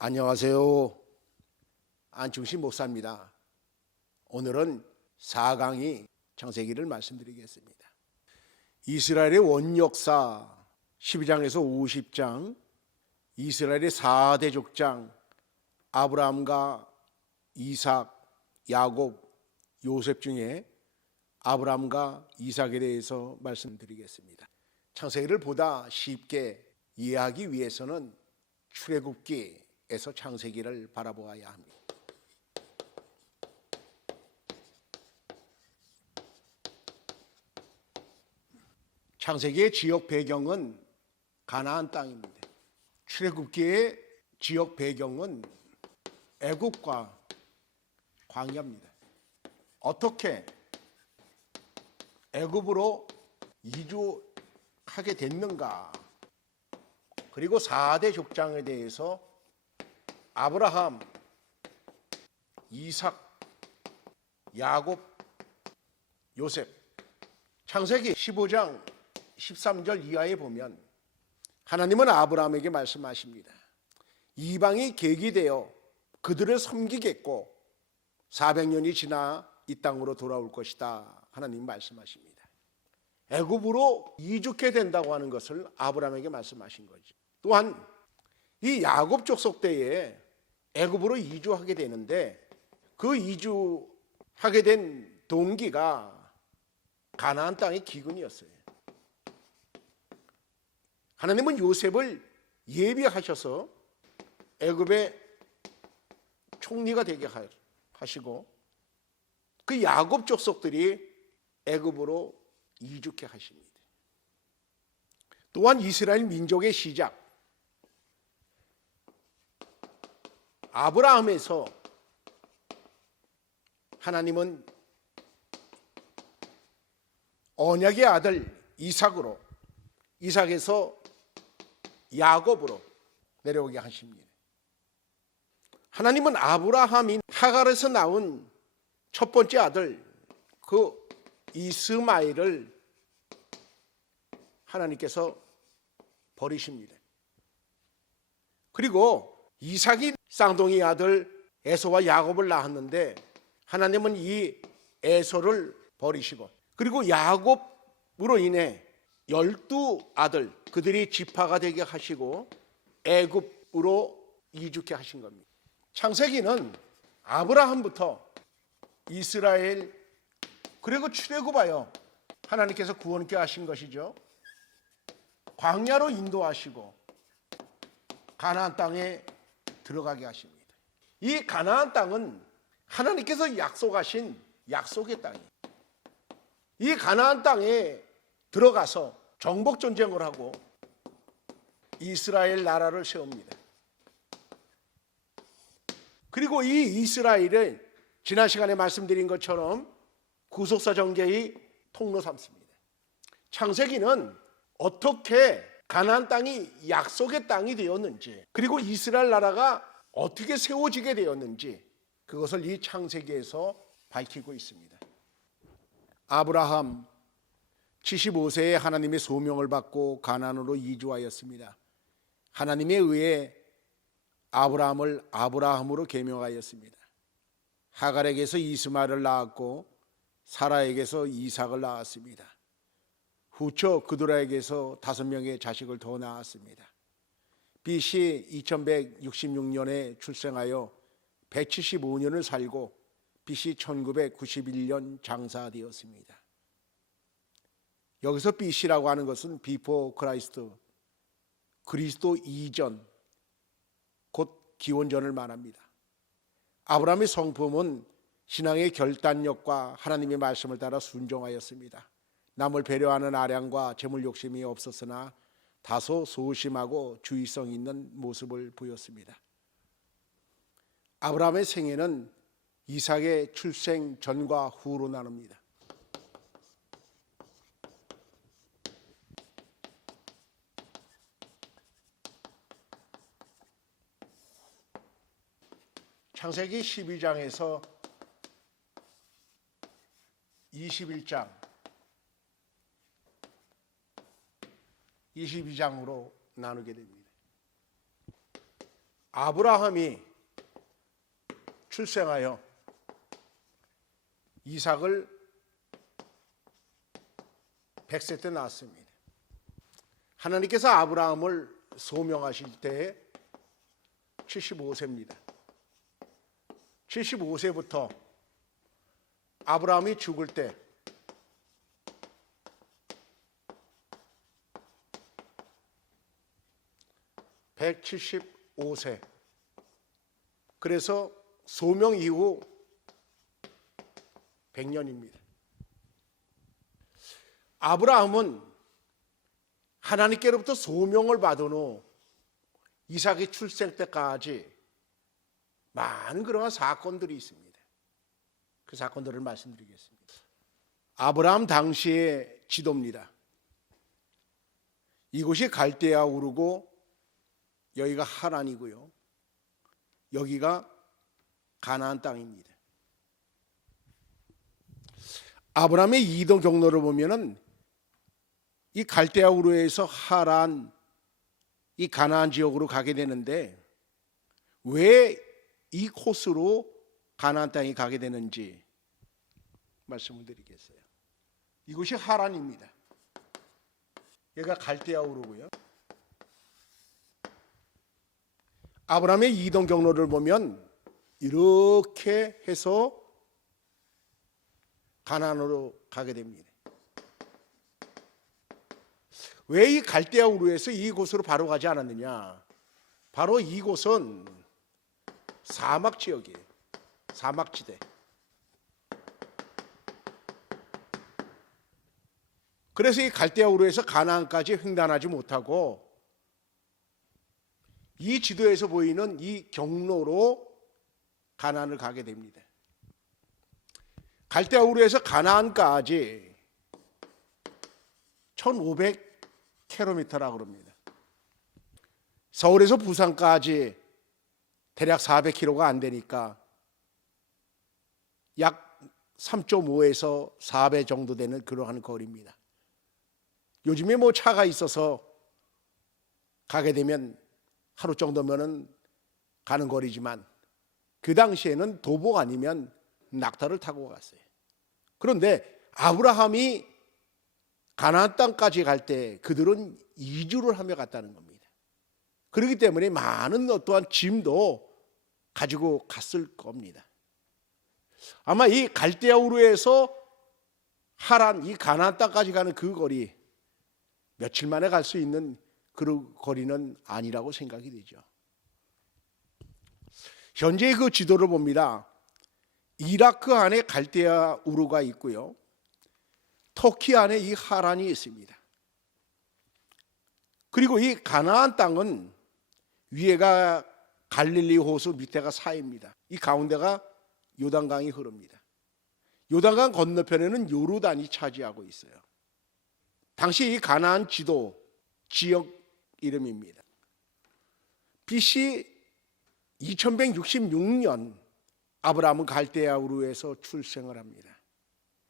안녕하세요. 안충신 목사입니다. 오늘은 4강의 창세기를 말씀드리겠습니다. 이스라엘의 원역사 12장에서 50장, 이스라엘의 4대 족장, 아브라함과 이삭, 야곱, 요셉 중에 아브라함과 이삭에 대해서 말씀드리겠습니다. 창세기를 보다 쉽게 이해하기 위해서는 출애굽기에서 창세기를 바라보아야 합니다. 창세기의 지역 배경은 가나안 땅입니다. 출애굽기의 지역 배경은 애굽과 광야입니다. 어떻게 애굽으로 이주하게 됐는가? 그리고 4대 족장에 대해서 아브라함, 이삭, 야곱, 요셉, 창세기 15장 13절 이하에 보면 하나님은 아브라함에게 말씀하십니다. 이방이 계기 되어 그들을 섬기겠고 400년이 지나 이 땅으로 돌아올 것이다. 하나님 말씀하십니다. 애굽으로 이주케 된다고 하는 것을 아브라함에게 말씀하신 거죠. 또한 이 야곱 족속 때에 애굽으로 이주하게 되는데 그 이주하게 된 동기가 가나안 땅의 기근이었어요. 하나님은 요셉을 예비하셔서 애굽의 총리가 되게 하시고 그 야곱 족속들이 애굽으로 이주케 하십니다. 또한 이스라엘 민족의 시작 아브라함에서 하나님은 언약의 아들 이삭으로, 이삭에서 야곱으로 내려오게 하십니다. 하나님은 아브라함인 하갈에서 나온 첫 번째 아들 그 이스마엘을 하나님께서 버리십니다. 그리고 이삭이 쌍둥이 아들 에서와 야곱을 낳았는데 하나님은 이 에서를 버리시고 그리고 야곱으로 인해 12아들 그들이 지파가 되게 하시고 애굽으로 이주케 하신 겁니다. 창세기는 아브라함부터 이스라엘 그리고 출애굽하여 하나님께서 구원케 하신 것이죠. 광야로 인도하시고 가나안 땅에 들어가게 하십니다. 이 가나안 땅은 하나님께서 약속하신 약속의 땅이에요. 이 가나안 땅에 들어가서 정복 전쟁을 하고 이스라엘 나라를 세웁니다. 그리고 이 이스라엘을 지난 시간에 말씀드린 것처럼 구속사 정계의 통로 삼습니다. 창세기는 어떻게 가나안 땅이 약속의 땅이 되었는지 그리고 이스라엘 나라가 어떻게 세워지게 되었는지 그것을 이 창세기에서 밝히고 있습니다. 아브라함 75세에 하나님의 소명을 받고 가나안으로 이주하였습니다. 하나님에 의해 아브라함을 아브라함으로 계명하였습니다. 하갈에게서 이스마엘을 낳았고 사라에게서 이삭을 낳았습니다. 후처 그도라에게서 5명의 자식을 더 낳았습니다. BC 2166년에 출생하여 175년을 살고 BC 1991년 장사되었습니다. 여기서 BC라고 하는 것은 Before Christ, 그리스도 이전, 곧 기원전을 말합니다. 아브라함의 성품은 신앙의 결단력과 하나님의 말씀을 따라 순종하였습니다. 남을 배려하는 아량과 재물 욕심이 없었으나 다소 소심하고 주의성 있는 모습을 보였습니다. 아브라함의 생애는 이삭의 출생 전과 후로 나눕니다. 창세기 12장에서 21장 22장으로 나누게 됩니다. 아브라함이 출생하여 이삭을 100세 때 낳았습니다. 하나님께서 아브라함을 소명하실 때에 75세입니다. 75세부터 아브라함이 죽을 때 (175세) 그래서 소명 이후 100년입니다. 아브라함은 하나님께로부터 소명을 받은 후 이삭의 출생 때까지 많은 그러한 사건들이 있습니다. 그 사건들을 말씀드리겠습니다. 아브라함 당시의 지도입니다. 이곳이 갈대아 우르고 여기가 하란이고요. 여기가 가나안 땅입니다. 아브라함의 이동 경로를 보면은 이 갈대아 우르에서 하란, 이 가나안 지역으로 가게 되는데 왜 이 코스로 가나안 땅에 가게 되는지 말씀을 드리겠어요. 이곳이 하란입니다. 여기가 갈대아 우르고요. 아브라함의 이동 경로를 보면 이렇게 해서 가나안으로 가게 됩니다. 왜 이 갈대아 우르에서 이곳으로 바로 가지 않았느냐? 바로 이곳은 사막 지역이에요. 사막지대. 그래서 이 갈대아 우르에서 가나안까지 횡단하지 못하고 이 지도에서 보이는 이 경로로 가나안을 가게 됩니다. 갈대아 우르에서 가나안까지 1500km라고 합니다. 서울에서 부산까지 대략 400km가 안 되니까 약 3.5에서 4배 정도 되는 그러한 거리입니다. 요즘에 뭐 차가 있어서 가게 되면 하루 정도면은 가는 거리지만 그 당시에는 도보 아니면 낙타를 타고 갔어요. 그런데 아브라함이 가나안 땅까지 갈 때 그들은 이주를 하며 갔다는 겁니다. 그렇기 때문에 많은 어떠한 짐도 가지고 갔을 겁니다. 아마 이 갈대아 우르에서 하란, 이 가나안 땅까지 가는 그 거리 며칠 만에 갈 수 있는 그 거리는 아니라고 생각이 되죠. 현재 그 지도를 봅니다. 이라크 안에 갈대아 우르가 있고요. 터키 안에 이 하란이 있습니다. 그리고 이 가나안 땅은 위에가 갈릴리 호수, 밑에가 사해입니다. 이 가운데가 요단강이 흐릅니다. 요단강 건너편에는 요르단이 차지하고 있어요. 당시 이 가나안 지도 지역 이름입니다. BC 2166년 아브라함은 갈대아 우르에서 출생을 합니다.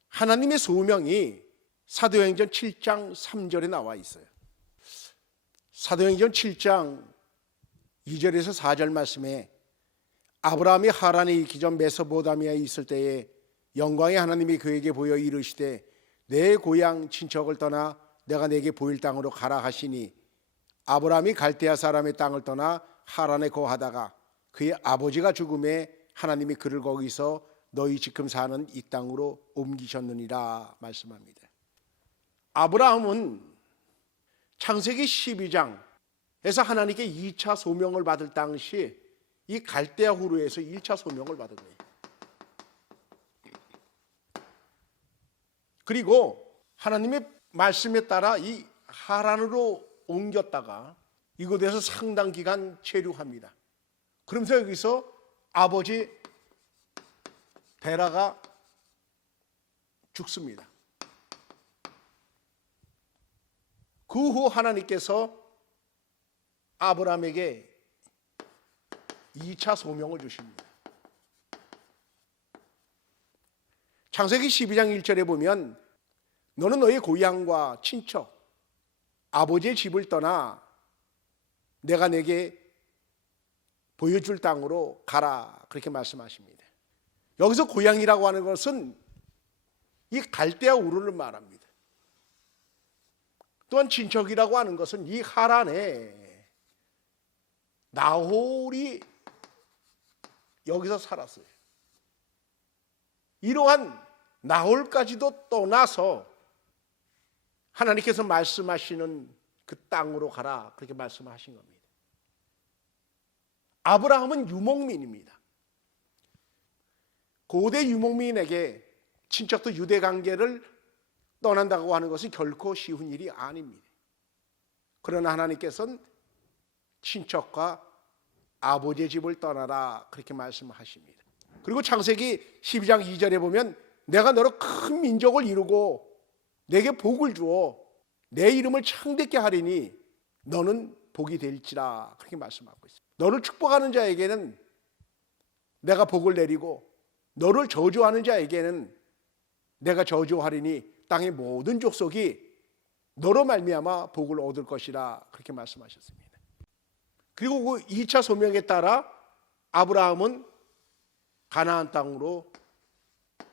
하나님의 소명이 사도행전 7장 3절에 나와 있어요. 사도행전 7장 2절에서 4절 말씀에 아브라함이 하란에 있기 전 메소포타미아에 있을 때에 영광의 하나님이 그에게 보여 이르시되 내 고향 친척을 떠나 내가 내게 보일 땅으로 가라 하시니 아브라함이 갈대아 사람의 땅을 떠나 하란에 거하다가 그의 아버지가 죽음에 하나님이 그를 거기서 너희 지금 사는 이 땅으로 옮기셨느니라 말씀합니다. 아브라함은 창세기 12장에서 하나님께 2차 소명을 받을 당시 이 갈대아 우르에서 1차 소명을 받은 거예요. 그리고 하나님의 말씀에 따라 이 하란으로 옮겼다가 이곳에서 상당 기간 체류합니다. 그러면서 여기서 아버지 데라가 죽습니다. 그 후 하나님께서 아브라함에게 2차 소명을 주십니다. 창세기 12장 1절에 보면 너는 너의 고향과 친척, 아버지의 집을 떠나 내가 내게 보여줄 땅으로 가라 그렇게 말씀하십니다. 여기서 고향이라고 하는 것은 이 갈대아 우르를 말합니다. 또한 친척이라고 하는 것은 이 하란에 나홀이 여기서 살았어요. 이러한 나홀까지도 떠나서 하나님께서 말씀하시는 그 땅으로 가라 그렇게 말씀하신 겁니다. 아브라함은 유목민입니다. 고대 유목민에게 친척도 유대 관계를 떠난다고 하는 것은 결코 쉬운 일이 아닙니다. 그러나 하나님께서는 친척과 아버지의 집을 떠나라 그렇게 말씀하십니다. 그리고 창세기 12장 2절에 보면 내가 너로 큰 민족을 이루고 내게 복을 주어 내 이름을 창대케 하리니 너는 복이 될지라 그렇게 말씀하고 있습니다. 너를 축복하는 자에게는 내가 복을 내리고 너를 저주하는 자에게는 내가 저주하리니 땅의 모든 족속이 너로 말미암아 복을 얻을 것이라 그렇게 말씀하셨습니다. 그리고 그 2차 소명에 따라 아브라함은 가나안 땅으로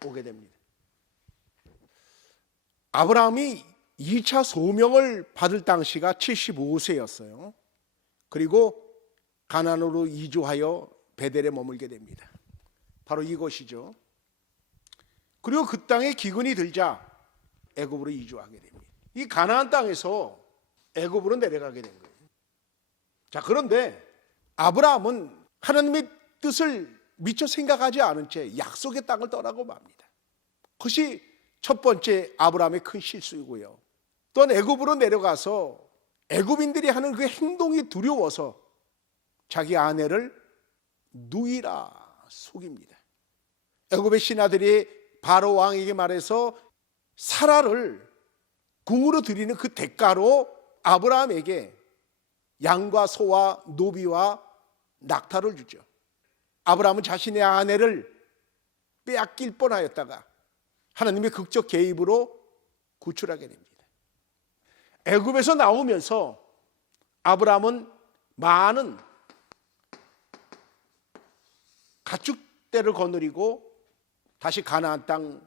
오게 됩니다. 아브라함이 2차 소명을 받을 당시가 75세였어요. 그리고 가나안으로 이주하여 베델에 머물게 됩니다. 바로 이곳이죠. 그리고 그 땅에 기근이 들자 애굽으로 이주하게 됩니다. 이 가나안 땅에서 애굽으로 내려가게 된 거예요. 자, 그런데 아브라함은 하나님의 뜻을 미처 생각하지 않은 채 약속의 땅을 떠나고 맙니다. 그것이 첫 번째 아브라함의 큰 실수이고요. 또한 애굽으로 내려가서 애굽인들이 하는 그 행동이 두려워서 자기 아내를 누이라 속입니다. 애굽의 신하들이 바로 왕에게 말해서 사라를 궁으로 드리는 그 대가로 아브라함에게 양과 소와 노비와 낙타를 주죠. 아브라함은 자신의 아내를 빼앗길 뻔하였다가 하나님의 극적 개입으로 구출하게 됩니다. 애굽에서 나오면서 아브라함은 많은 가축대를 거느리고 다시 가나안 땅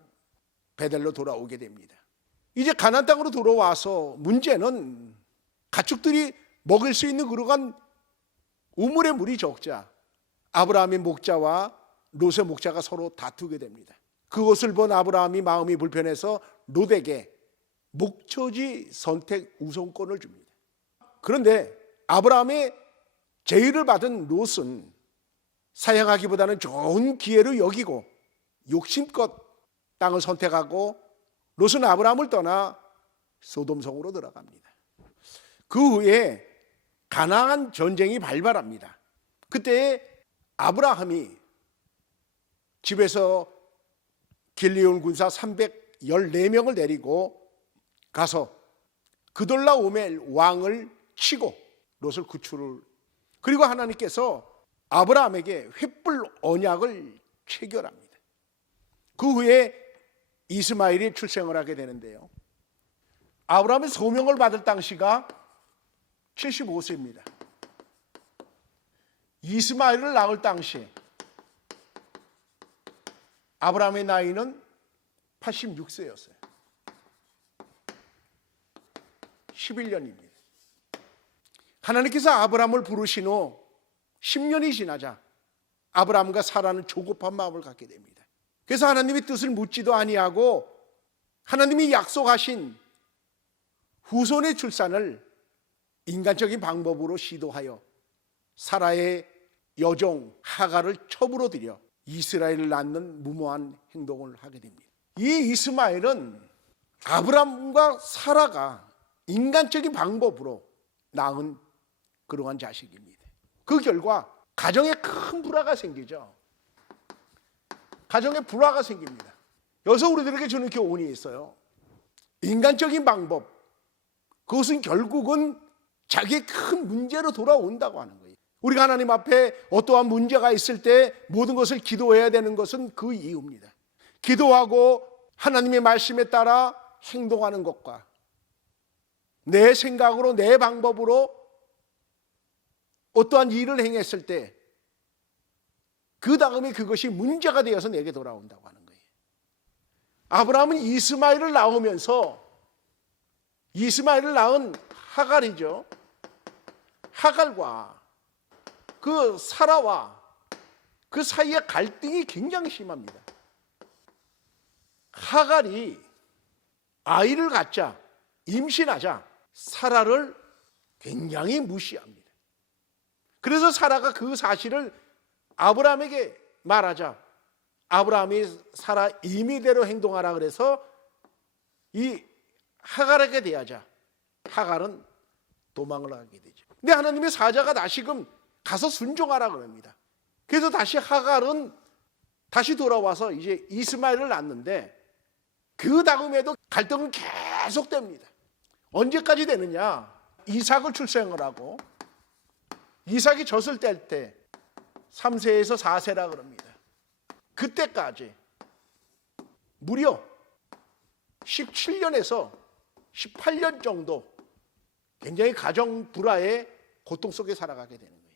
베델로 돌아오게 됩니다. 이제 가나안 땅으로 돌아와서 문제는 가축들이 먹을 수 있는 그러한 우물의 물이 적자 아브라함의 목자와 롯의 목자가 서로 다투게 됩니다. 그것을 본 아브라함이 마음이 불편해서 롯에게 목초지 선택 우선권을 줍니다. 그런데 아브라함의 제의를 받은 롯은 사양하기보다는 좋은 기회로 여기고 욕심껏 땅을 선택하고 롯은 아브라함을 떠나 소돔성으로 들어갑니다. 그 후에 가나안 전쟁이 발발합니다. 그때 아브라함이 집에서 길리온 군사 314명을 데리고 가서 그돌라오멜 왕을 치고 롯을 구출을, 그리고 하나님께서 아브라함에게 횃불 언약을 체결합니다. 그 후에 이스마엘이 출생을 하게 되는데요, 아브라함의 소명을 받을 당시가 75세입니다. 이스마엘을 낳을 당시 아브라함의 나이는 86세였어요. 11년입니다. 하나님께서 아브라함을 부르신 후 10년이 지나자 아브라함과 사라는 조급한 마음을 갖게 됩니다. 그래서 하나님의 뜻을 묻지도 아니하고 하나님이 약속하신 후손의 출산을 인간적인 방법으로 시도하여 사라의 여종 하갈을 첩으로 들여 이스라엘을 낳는 무모한 행동을 하게 됩니다. 이 이스마엘은 아브라함과 사라가 인간적인 방법으로 낳은 그러한 자식입니다. 그 결과 가정에 큰 불화가 생기죠. 가정에 불화가 생깁니다. 여기서 우리들에게 주는 교훈이 있어요. 인간적인 방법, 그것은 결국은 자기의 큰 문제로 돌아온다고 하는 거예요. 우리가 하나님 앞에 어떠한 문제가 있을 때 모든 것을 기도해야 되는 것은 그 이유입니다. 기도하고 하나님의 말씀에 따라 행동하는 것과 내 생각으로 내 방법으로 어떠한 일을 행했을 때 그 다음에 그것이 문제가 되어서 내게 돌아온다고 하는 거예요. 아브라함은 이스마엘을 낳은 하갈이죠. 하갈과 그 사라와 그 사이의 갈등이 굉장히 심합니다. 하갈이 아이를 갖자, 임신하자 사라를 굉장히 무시합니다. 그래서 사라가 그 사실을 아브라함에게 말하자 아브라함이 사라 임의대로 행동하라 그래서 이 하갈에게 대하자 하갈은 도망을 하게 되죠. 근데 하나님의 사자가 다시금 가서 순종하라 그럽니다. 그래서 다시 하갈은 다시 돌아와서 이제 이스마엘을 낳는데 그 다음에도 갈등은 계속됩니다. 언제까지 되느냐? 이삭을 출생을 하고 이삭이 젖을 뗄 때 3세에서 4세라 그럽니다. 그때까지 무려 17년에서 18년 정도 굉장히 가정 불화의 고통 속에 살아가게 되는 거예요.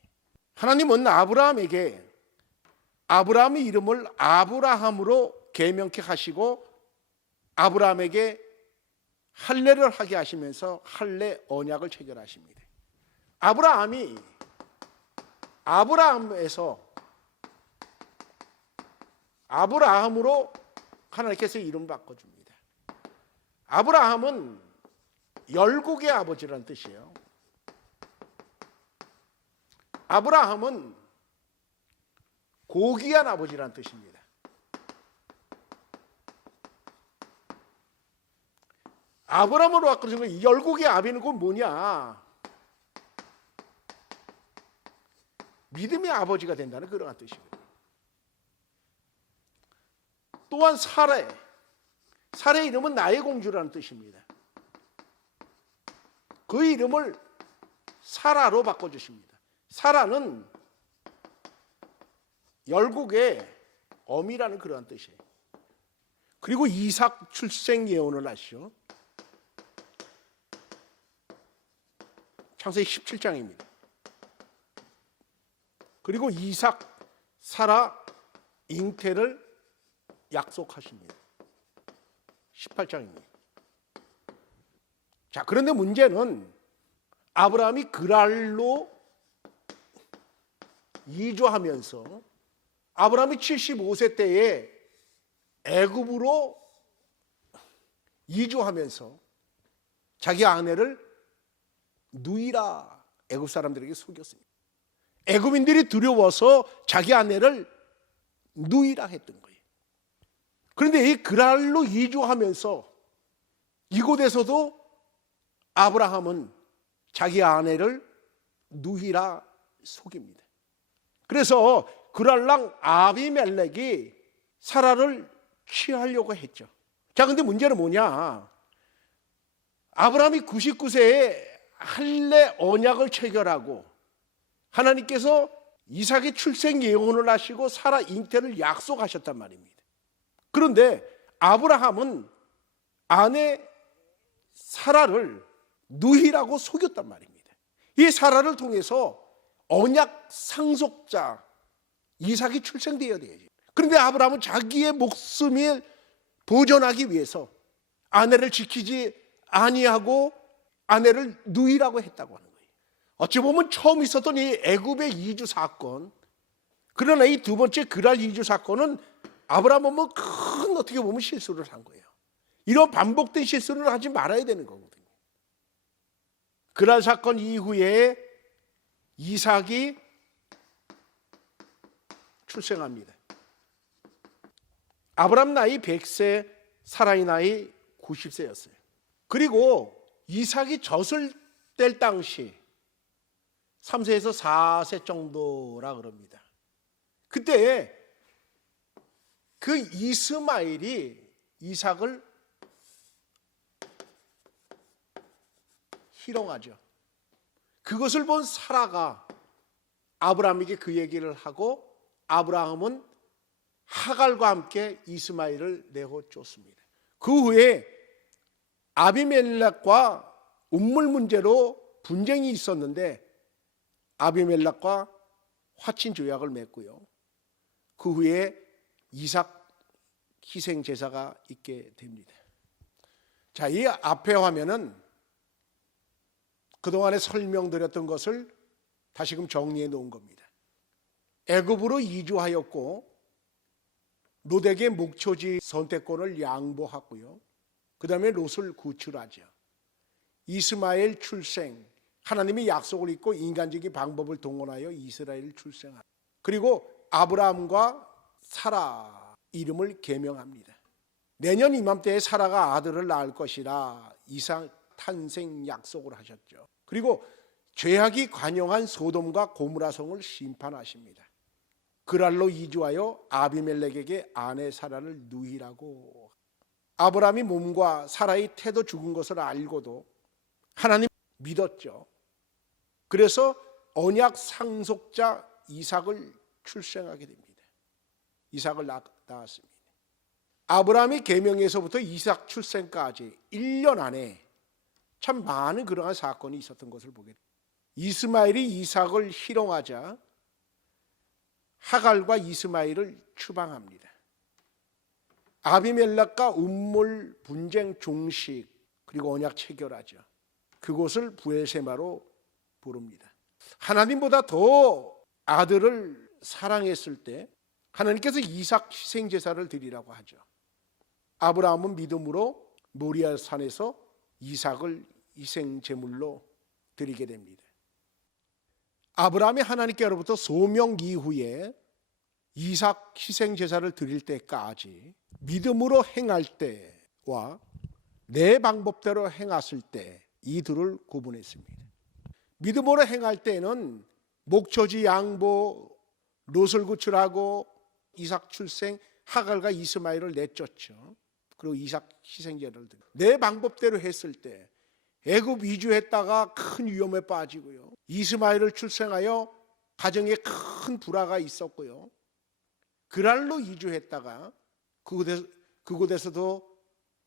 하나님은 아브라함에게 아브라함의 이름을 아브라함으로 개명케 하시고 아브라함에게 할례를 하게 하시면서 할례 언약을 체결하십니다. 아브라함으로 하나님께서 이름 바꿔줍니다. 아브라함은 열국의 아버지라는 뜻이에요. 아브라함은 고귀한 아버지라는 뜻입니다. 아브라함으로 바꿔준 거 열국의 아비는 그 뭐냐? 믿음의 아버지가 된다는 그런 뜻이거든요. 또한 사라의 이름은 나의 공주라는 뜻입니다. 그 이름을 사라로 바꿔주십니다. 사라는 열국의 어미라는 그러한 뜻이에요. 그리고 이삭 출생 예언을 하시죠. 창세기 17장입니다. 그리고 이삭, 사라, 잉태를 약속하십니다. 18장입니다. 자, 그런데 문제는 아브라함이 그랄로 이주하면서 아브라함이 75세 때에 애굽으로 이주하면서 자기 아내를 누이라 애굽 사람들에게 속였습니다. 애굽인들이 두려워서 자기 아내를 누이라 했던 거예요. 그런데 이 그랄로 이주하면서 이곳에서도 아브라함은 자기 아내를 누이라 속입니다. 그래서 그랄랑 아비멜렉이 사라를 취하려고 했죠. 자, 근데 문제는 뭐냐? 아브라함이 99세에 할례 언약을 체결하고 하나님께서 이삭의 출생 예언을 하시고 사라 잉태를 약속하셨단 말입니다. 그런데 아브라함은 아내 사라를 누이라고 속였단 말입니다. 이 사라를 통해서 언약 상속자 이삭이 출생되어야 되죠. 그런데 아브라함은 자기의 목숨을 보존하기 위해서 아내를 지키지 아니하고 아내를 누이라고 했다고 하는 거예요. 어찌 보면 처음 있었던 이 애굽의 이주 사건, 그러나 이 두 번째 그랄 이주 사건은 아브라함은 큰 어떻게 보면 실수를 한 거예요. 이런 반복된 실수를 하지 말아야 되는 거거든요. 그랄 사건 이후에 이삭이 출생합니다. 아브라함 나이 100세, 사라의 나이 90세였어요. 그리고 이삭이 젖을 뗄 당시 3세에서 4세 정도라 그럽니다. 그때 그 이스마엘이 이삭을 희롱하죠. 그것을 본 사라가 아브라함에게 그 얘기를 하고 아브라함은 하갈과 함께 이스마엘을 내어 쫓습니다. 그 후에 아비멜렉과 운물 문제로 분쟁이 있었는데 아비멜렉과 화친 조약을 맺고요. 그 후에 이삭 희생 제사가 있게 됩니다. 자, 이 앞에 화면은 그동안에 설명드렸던 것을 다시금 정리해 놓은 겁니다. 애굽으로 이주하였고 롯에게 목초지 선택권을 양보하고요. 그 다음에 롯을 구출하죠. 이스마엘 출생, 하나님이 약속을 잊고 인간적인 방법을 동원하여 이스라엘을 출생하고, 그리고 아브라함과 사라 이름을 계명합니다. 내년 이맘때에 사라가 아들을 낳을 것이라 이삭 탄생 약속을 하셨죠. 그리고 죄악이 관영한 소돔과 고무라 성을 심판하십니다. 그랄로 이주하여 아비멜렉에게 아내 사라를 누이라고. 아브라함이 몸과 사라의 태도 죽은 것을 알고도 하나님 믿었죠. 그래서 언약 상속자 이삭을 출생하게 됩니다. 이삭을 낳았습니다. 아브라함이 계명에서부터 이삭 출생까지 1년 안에 참 많은 그러한 사건이 있었던 것을 보게 됩니다. 이스마엘이 이삭을 희롱하자 하갈과 이스마엘을 추방합니다. 아비멜렉과 음몰 분쟁 종식, 그리고 언약 체결하죠. 그곳을 부엘세바로 부릅니다. 하나님보다 더 아들을 사랑했을 때 하나님께서 이삭 희생 제사를 드리라고 하죠. 아브라함은 믿음으로 모리아 산에서 이삭을 희생 제물로 드리게 됩니다. 아브라함이 하나님께로부터 소명 이후에 이삭 희생 제사를 드릴 때까지 믿음으로 행할 때와 내 방법대로 행했을 때 이 둘을 구분했습니다. 믿음으로 행할 때는 목초지 양보, 롯을 구출하고 이삭 출생, 하갈과 이스마엘을 내쫓죠. 그리고 이삭 희생제를 드리고, 내 방법대로 했을 때 애굽 이주했다가 큰 위험에 빠지고요. 이스마엘을 출생하여 가정에 큰 불화가 있었고요. 그랄로 이주했다가 그곳에서도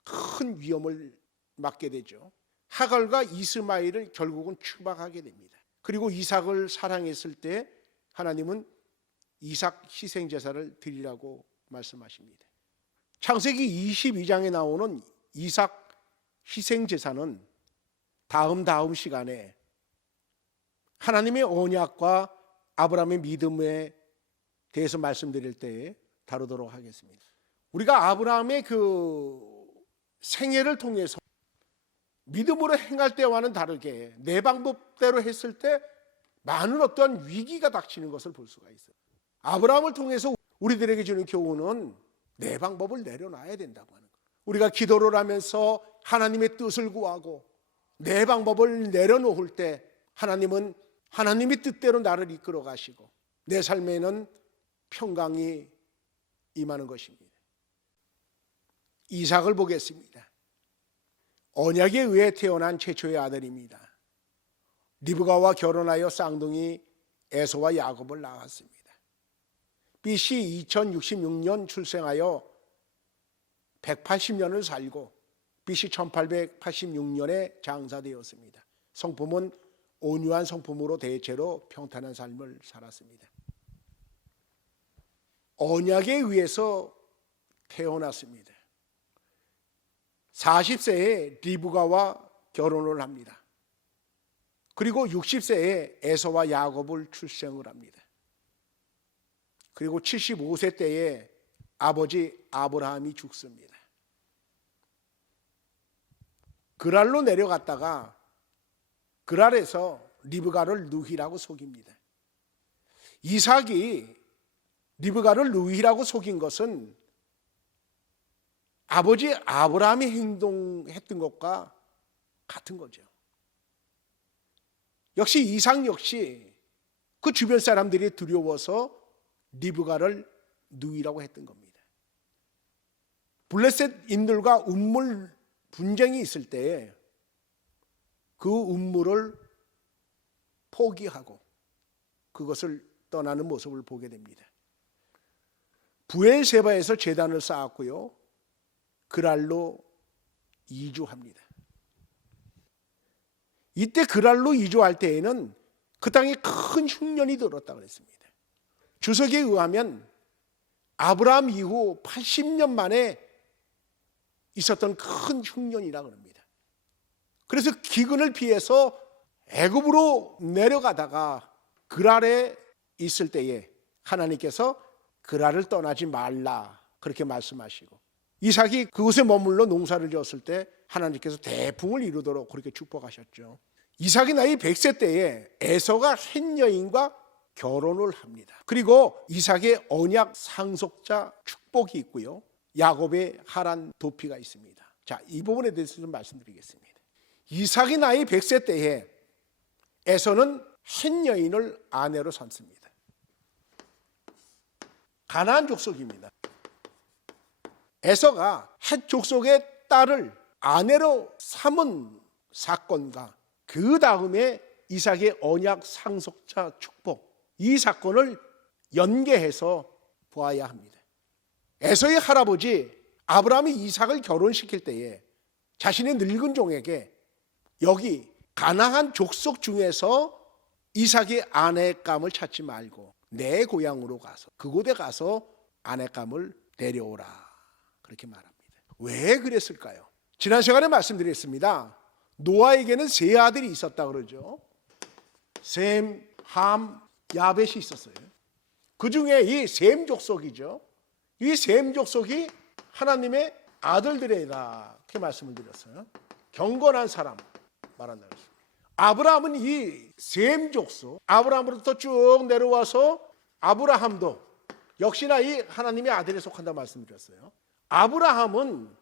큰 위험을 맞게 되죠. 하갈과 이스마엘을 결국은 추방하게 됩니다. 그리고 이삭을 사랑했을 때 하나님은 이삭 희생 제사를 드리라고 말씀하십니다. 창세기 22장에 나오는 이삭 희생 제사는 다음 시간에 하나님의 언약과 아브라함의 믿음에 대해서 말씀드릴 때 다루도록 하겠습니다. 우리가 아브라함의 그 생애를 통해서 믿음으로 행할 때와는 다르게 내 방법대로 했을 때 많은 어떠한 위기가 닥치는 것을 볼 수가 있어요. 아브라함을 통해서 우리들에게 주는 교훈은 내 방법을 내려놔야 된다고 하는 거예요. 우리가 기도를 하면서 하나님의 뜻을 구하고 내 방법을 내려놓을 때 하나님은 하나님의 뜻대로 나를 이끌어 가시고 내 삶에는 평강이 임하는 것입니다. 이삭을 보겠습니다. 언약에 의해 태어난 최초의 아들입니다. 리브가와 결혼하여 쌍둥이 에서와 야곱을 낳았습니다. BC 2066년 출생하여 180년을 살고 BC 1886년에 장사되었습니다. 성품은 온유한 성품으로 대체로 평탄한 삶을 살았습니다. 언약에 의해서 태어났습니다. 40세에 리브가와 결혼을 합니다. 그리고 60세에 에서와 야곱을 출생을 합니다. 그리고 75세 때에 아버지 아브라함이 죽습니다. 그랄로 내려갔다가 그랄에서 리브가를 누히라고 속입니다. 이삭이 리브가를 누히라고 속인 것은 아버지 아브라함이 행동했던 것과 같은 거죠. 역시 이삭 역시 그 주변 사람들이 두려워서 리브가를 누이라고 했던 겁니다. 블레셋인들과 음물 분쟁이 있을 때에 그 음물을 포기하고 그것을 떠나는 모습을 보게 됩니다. 부엘세바에서 제단을 쌓았고요. 그랄로 이주합니다. 이때 그랄로 이주할 때에는 그 땅에 큰 흉년이 들었다고 했습니다. 주석에 의하면 아브라함 이후 80년 만에 있었던 큰 흉년이라 그럽니다. 그래서 기근을 피해서 애굽으로 내려가다가 그랄에 있을 때에 하나님께서 그랄을 떠나지 말라 그렇게 말씀하시고, 이삭이 그곳에 머물러 농사를 지었을 때 하나님께서 대풍을 이루도록 그렇게 축복하셨죠. 이삭이 나이 100세 때에 에서가 한 여인과 결혼을 합니다. 그리고 이삭의 언약 상속자 축복이 있고요, 야곱의 하란 도피가 있습니다. 자, 이 부분에 대해서 좀 말씀드리겠습니다. 이삭이 나이 100세 때에 에서는 한 여인을 아내로 삼습니다. 가나안 족속입니다. 에서가 헷 족속의 딸을 아내로 삼은 사건과 그 다음에 이삭의 언약 상속자 축복, 이 사건을 연계해서 보아야 합니다. 에서의 할아버지 아브라함이 이삭을 결혼시킬 때에 자신의 늙은 종에게 여기 가나안 족속 중에서 이삭의 아내감을 찾지 말고 내 고향으로 가서 그곳에 가서 아내감을 데려오라 그렇게 말합니다. 왜 그랬을까요? 지난 시간에 말씀드렸습니다. 노아에게는 세 아들이 있었다 그러죠. 셈, 함, 야벳이 있었어요. 그 중에 이 셈 족속이죠. 이 셈 족속이 하나님의 아들들이다 그렇게 말씀을 드렸어요. 경건한 사람 말한다 그랬습니다. 아브라함은 이 셈 족속, 아브라함으로부터 쭉 내려와서 아브라함도 역시나 이 하나님의 아들에 속한다 말씀드렸어요. 아브라함은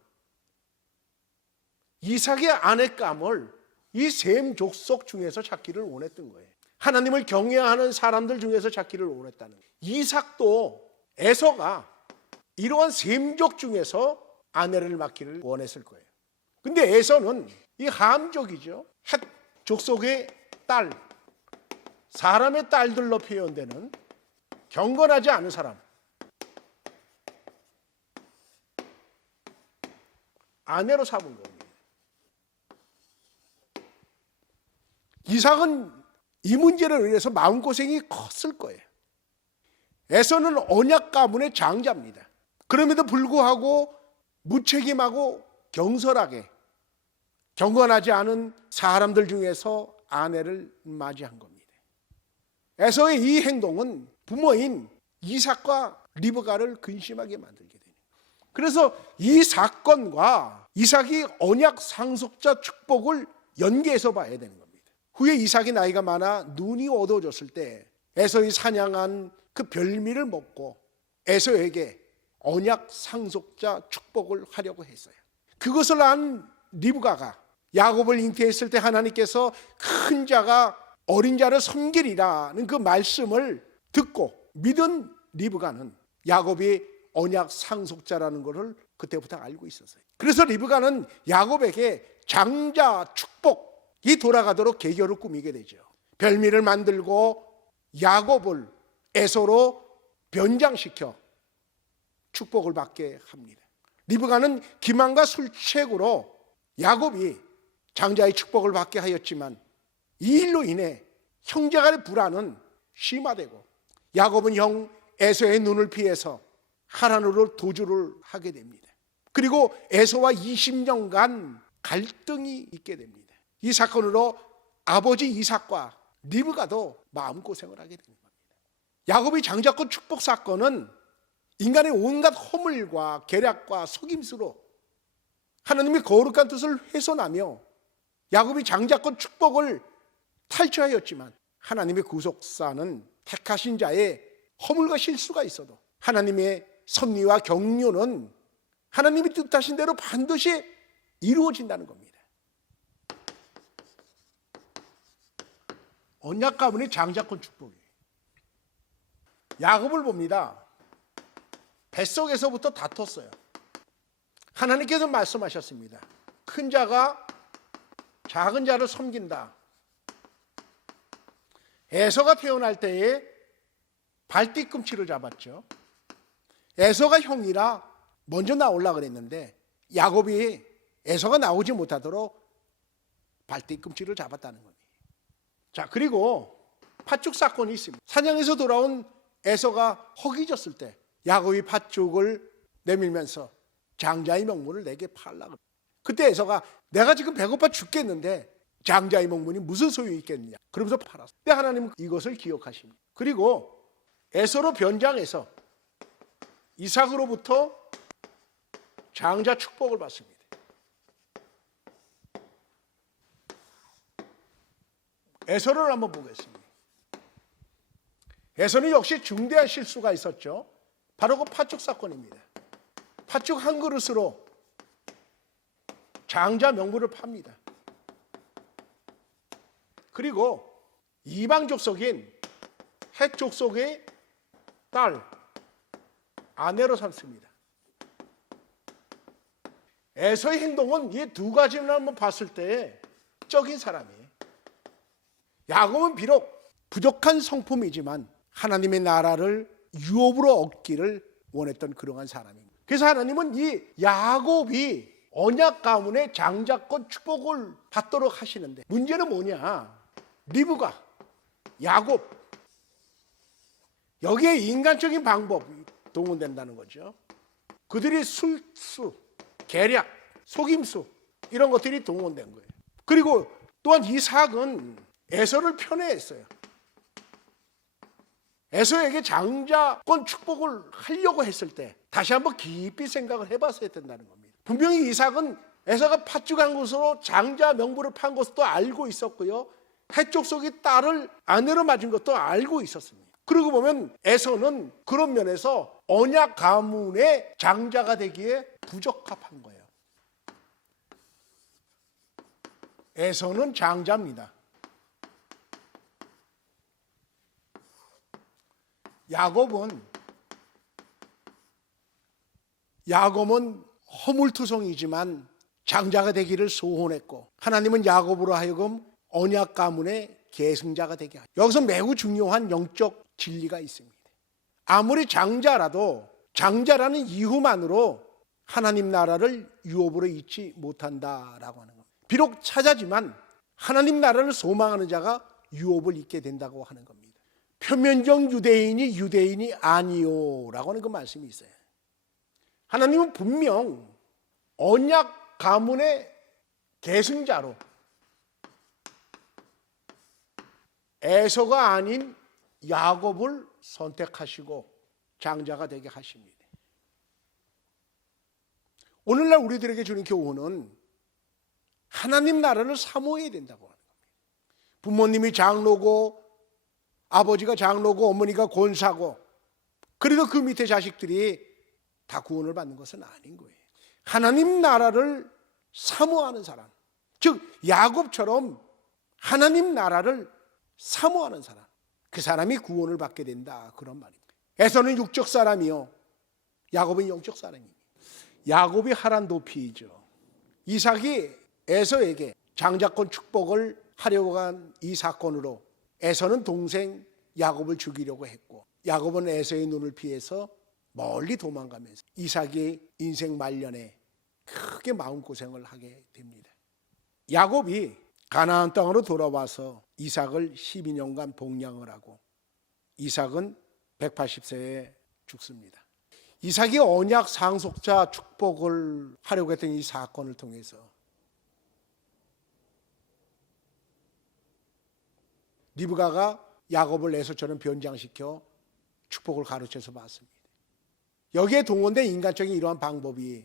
이삭의 아내감을 이 셈 족속 중에서 찾기를 원했던 거예요. 하나님을 경외하는 사람들 중에서 찾기를 원했다는 거예요. 이삭도 에서가 이러한 셈족 중에서 아내를 맡기를 원했을 거예요. 근데 에서는 이 함족이죠. 헷 족속의 딸, 사람의 딸들로 표현되는 경건하지 않은 사람, 아내로 삼은 겁니다. 이삭은 이 문제를 위해서 마음고생이 컸을 거예요. 에서는 언약 가문의 장자입니다. 그럼에도 불구하고 무책임하고 경솔하게 경건하지 않은 사람들 중에서 아내를 맞이한 겁니다. 에서의 이 행동은 부모인 이삭과 리브가를 근심하게 만들게 됩니다. 그래서 이 사건과 이삭이 언약 상속자 축복을 연계해서 봐야 되는 겁니다. 후에 이삭이 나이가 많아 눈이 어두워졌을 때 에서의 사냥한 그 별미를 먹고 에서에게 언약 상속자 축복을 하려고 했어요. 그것을 안 리브가가 야곱을 잉태했을 때 하나님께서 큰 자가 어린 자를 섬기리라는 그 말씀을 듣고 믿은 리브가는 야곱이 언약 상속자라는 것을 그때부터 알고 있었어요. 그래서 리브가는 야곱에게 장자 축복이 돌아가도록 계교를 꾸미게 되죠. 별미를 만들고 야곱을 에서로 변장시켜 축복을 받게 합니다. 리브가는 기만과 술책으로 야곱이 장자의 축복을 받게 하였지만 이 일로 인해 형제간의 불화는 심화되고 야곱은 형 에서의 눈을 피해서 하란으로 도주를 하게 됩니다. 그리고 에서와 20년간 갈등이 있게 됩니다. 이 사건으로 아버지 이삭과 리브가도 마음고생을 하게 됩니다. 야곱의 장자권 축복 사건은 인간의 온갖 허물과 계략과 속임수로 하나님의 거룩한 뜻을 훼손하며 야곱이 장자권 축복을 탈취하였지만 하나님의 구속사는 택하신 자의 허물과 실수가 있어도 하나님의 섭리와 경륜은 하나님이 뜻하신 대로 반드시 이루어진다는 겁니다. 언약 가문의 장자권 축복이에요. 야곱을 봅니다. 뱃속에서부터 다퉜어요. 하나님께서 말씀하셨습니다. 큰 자가 작은 자를 섬긴다. 에서가 태어날 때에 발뒤꿈치를 잡았죠. 에서가 형이라 먼저 나오려고 그랬는데 야곱이 에서가 나오지 못하도록 발뒤꿈치를 잡았다는 겁니다. 자, 그리고 파축 사건이 있습니다. 사냥에서 돌아온 에서가 허기졌을 때 야곱이 팥죽을 내밀면서 장자의 명분을 내게 팔라. 그때 에서가 내가 지금 배고파 죽겠는데 장자의 명분이 무슨 소용이 있겠느냐, 그러면서 팔았어. 근데 하나님은 이것을 기억하십니다. 그리고 에서로 변장해서 이삭으로부터 장자 축복을 받습니다. 에서를 한번 보겠습니다. 에서는 역시 중대한 실수가 있었죠. 바로 그 팥죽 사건입니다. 팥죽 한 그릇으로 장자 명분을 팝니다. 그리고 이방 족속인 헷 족속의 딸, 아내로 삼습니다. 에서의 행동은 이 두 가지를 한번 봤을 때 적인 사람이에요. 야곱은 비록 부족한 성품이지만 하나님의 나라를 유업으로 얻기를 원했던 그러한 사람입니다. 그래서 하나님은 이 야곱이 언약 가문의 장자권 축복을 받도록 하시는데, 문제는 뭐냐? 리브가, 야곱, 여기에 인간적인 방법이 동원된다는 거죠. 그들이 술수, 계략, 속임수 이런 것들이 동원된 거예요. 그리고 또한 이삭은 에서를 편애했어요. 에서에게 장자권 축복을 하려고 했을 때 다시 한번 깊이 생각을 해봤어야 된다는 겁니다. 분명히 이삭은 에서가 팥죽 한 것으로 장자 명분을 판 것도 알고 있었고요, 헷 족속의 딸을 아내로 맞은 것도 알고 있었습니다. 그러고 보면 에서는 그런 면에서 언약 가문의 장자가 되기에 부적합한 거예요. 에서는 장자입니다. 야곱은 허물투성이지만 장자가 되기를 소원했고, 하나님은 야곱으로 하여금 언약 가문의 계승자가 되게 하죠. 여기서 매우 중요한 영적 진리가 있습니다. 아무리 장자라도 장자라는 이유만으로 하나님 나라를 유업으로 잊지 못한다라고 하는 겁니다. 비록 차자지만 하나님 나라를 소망하는 자가 유업을 잊게 된다고 하는 겁니다. 표면적 유대인이 유대인이 아니요라고 하는 그 말씀이 있어요. 하나님은 분명 언약 가문의 계승자로 에서가 아닌 야곱을 선택하시고 장자가 되게 하십니다. 오늘날 우리들에게 주는 교훈은 하나님 나라를 사모해야 된다고 하는 겁니다. 부모님이 장로고 아버지가 장로고 어머니가 권사고 그래도 그 밑에 자식들이 다 구원을 받는 것은 아닌 거예요. 하나님 나라를 사모하는 사람, 즉 야곱처럼 하나님 나라를 사모하는 사람, 그 사람이 구원을 받게 된다, 그런 말입니다. 에서는 육적 사람이요, 야곱은 영적 사람입니다. 야곱이 하란 도피이죠. 이삭이 에서에게 장자권 축복을 하려고 한 이 사건으로 에서는 동생 야곱을 죽이려고 했고, 야곱은 에서의 눈을 피해서 멀리 도망가면서 이삭이 인생 말년에 크게 마음고생을 하게 됩니다. 야곱이 가나안 땅으로 돌아와서 이삭을 12년간 복양을 하고 이삭은 180세에 죽습니다. 이삭이 언약 상속자 축복을 하려고 했던 이 사건을 통해서 리브가가 야곱을 에서처럼 변장시켜 축복을 가르쳐서 받습니다. 여기에 동원된 인간적인 이러한 방법이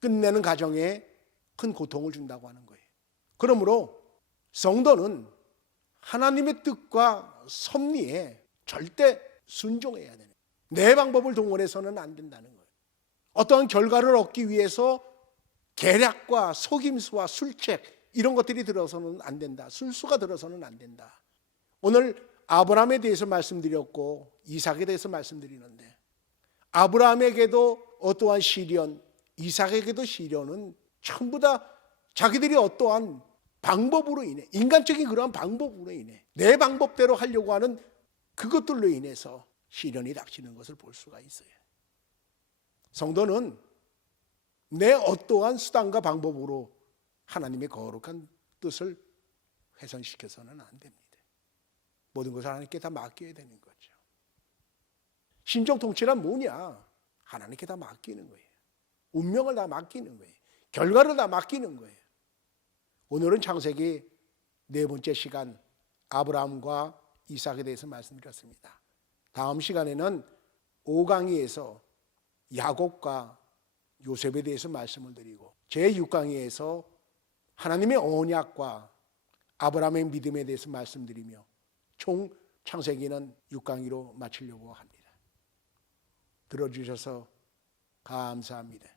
끝내는 가정에 큰 고통을 준다고 하는 거예요. 그러므로 성도는 하나님의 뜻과 섭리에 절대 순종해야 되는 거예요. 내 방법을 동원해서는 안 된다는 거예요. 어떠한 결과를 얻기 위해서 계략과 속임수와 술책 이런 것들이 들어서는 안 된다. 술수가 들어서는 안 된다. 오늘 아브라함에 대해서 말씀드렸고 이삭에 대해서 말씀드리는데, 아브라함에게도 어떠한 시련, 이삭에게도 시련은 전부 다 자기들이 어떠한 방법으로 인해, 인간적인 그러한 방법으로 인해 내 방법대로 하려고 하는 그것들로 인해서 시련이 닥치는 것을 볼 수가 있어요. 성도는 내 어떠한 수단과 방법으로 하나님의 거룩한 뜻을 훼손시켜서는 안 됩니다. 모든 것을 하나님께 다 맡겨야 되는 거죠. 신종 통치란 뭐냐? 하나님께 다 맡기는 거예요. 운명을 다 맡기는 거예요. 결과를 다 맡기는 거예요. 오늘은 창세기 네 번째 시간 아브라함과 이삭에 대해서 말씀드렸습니다. 다음 시간에는 5강의에서 야곱과 요셉에 대해서 말씀을 드리고 제6강의에서 하나님의 언약과 아브라함의 믿음에 대해서 말씀드리며 총 창세기는 6강의로 마치려고 합니다. 들어주셔서 감사합니다.